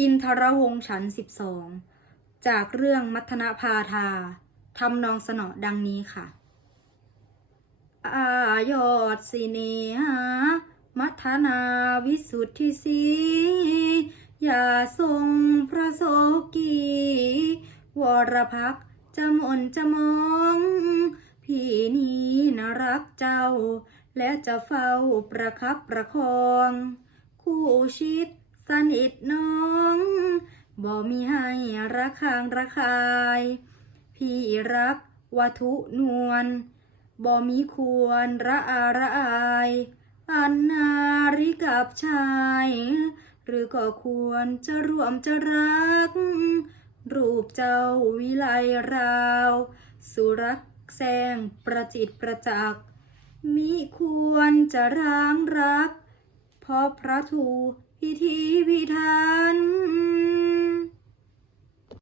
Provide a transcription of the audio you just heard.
อินทรวงศ์ฉันสิบสองจากเรื่องมัทนพาทาทำนองสนอดังนี้ค่ะ อายอดสิเนหามัทนาวิสุทธิสีอย่าทรงพระโสกีวรพักจะมนจะมอง พี่นี้นรักเจ้า และจะเฝ้าประคับประคอง คู่ชิด สนิทน้องบ่มีให้ระคางระคาย พี่รักวัตุนวลบ่มีควรระอาระอาย อันนาริกับชาย หรือก็ควรจะร่วมจะรัก รูปเจ้าวิไลราว สุรักแซงประจิตประจักษ์มิควรจะร้างรัก เพราะพระทู พิธีพิธัน